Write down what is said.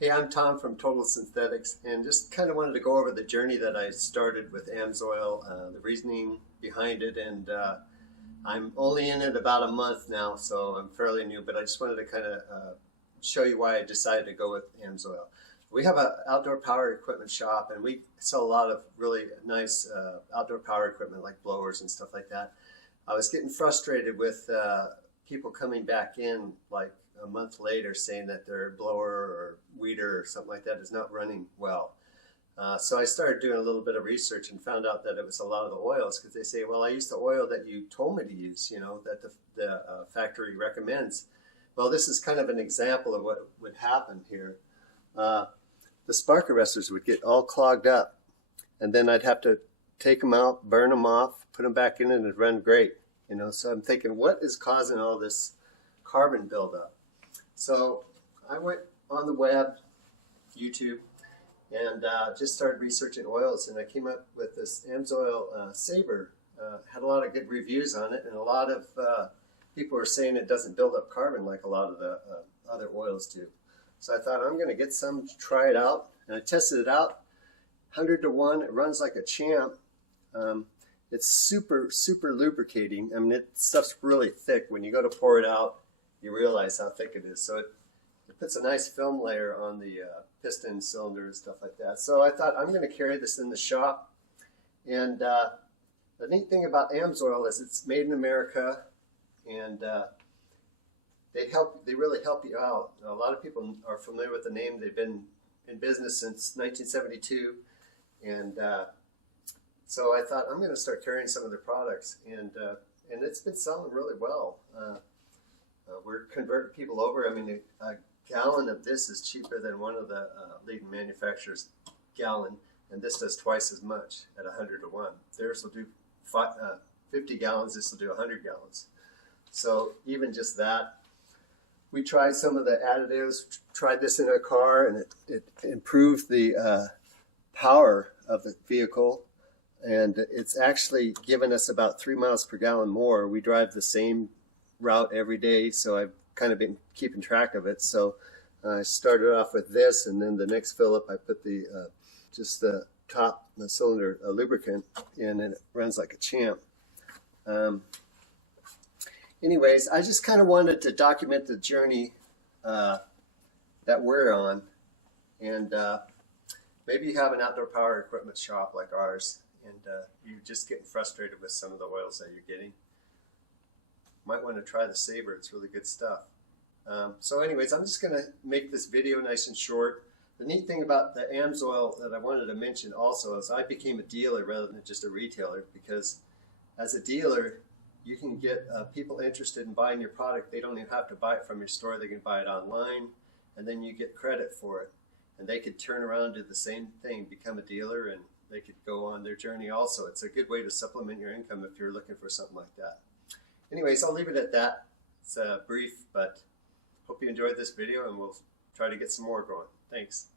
Hey, I'm Tom from Total Synthetics, and just kind of wanted to go over the journey that I started with Amsoil, the reasoning behind it, and I'm only in it about a month now, so I'm fairly new, but I just wanted to kind of show you why I decided to go with Amsoil. We have an outdoor power equipment shop, and we sell a lot of really nice outdoor power equipment like blowers and stuff like that. I was getting frustrated with people coming back in like a month later saying that their blower or weeder or something like that is not running well. So I started doing a little bit of research and found out that it was a lot of the oils, because they say, well, I use the oil that you told me to use, you know, that the factory recommends. Well, this is kind of an example of what would happen here. The spark arresters would get all clogged up, and then I'd have to take them out, burn them off, put them back in, and it'd run great. You know, so I'm thinking, what is causing all this carbon buildup? So I went on the web, YouTube, and just started researching oils, and I came up with this Amsoil Saber. Had a lot of good reviews on it, and a lot of people are saying it doesn't build up carbon like a lot of the other oils do. So I thought, I'm going to get some to try it out, and I tested it out. 100 to 1, it runs like a champ. It's super lubricating. I mean, it stuff's really thick. When you go to pour it out, you realize how thick it is. So it puts a nice film layer on the piston cylinder and stuff like that. So I thought, I'm going to carry this in the shop. And the neat thing about Amsoil is it's made in America, and they really help you out. A lot of people are familiar with the name. They've been in business since 1972, and so I thought, I'm going to start carrying some of their products, and it's been selling really well. We're converting people over. I mean, a gallon of this is cheaper than one of the leading manufacturers' gallon, and this does twice as much at 100 to 1. Theirs will do 50 gallons. This will do 100 gallons. So even just that. We tried some of the additives, tried this in our car, and it improved the power of the vehicle, and it's actually given us about 3 miles per gallon more. We drive the same route every day, so I've kind of been keeping track of it. So I started off with this, and then the next fill up I put the just the top, the cylinder lubricant in, and it runs like a champ. Anyways, I just kind of wanted to document the journey that we're on, and maybe you have an outdoor power equipment shop like ours, and you're just getting frustrated with some of the oils that you're getting. Might want to try the Saber. It's really good stuff. So anyways, I'm just going to make this video nice and short. The neat thing about the Amsoil that I wanted to mention also is I became a dealer rather than just a retailer, because as a dealer, you can get people interested in buying your product. They don't even have to buy it from your store. They can buy it online, and then you get credit for it. And they could turn around and do the same thing, become a dealer, and they could go on their journey also. It's a good way to supplement your income if you're looking for something like that. Anyways, I'll leave it at that. It's brief, but hope you enjoyed this video, and we'll try to get some more going. Thanks.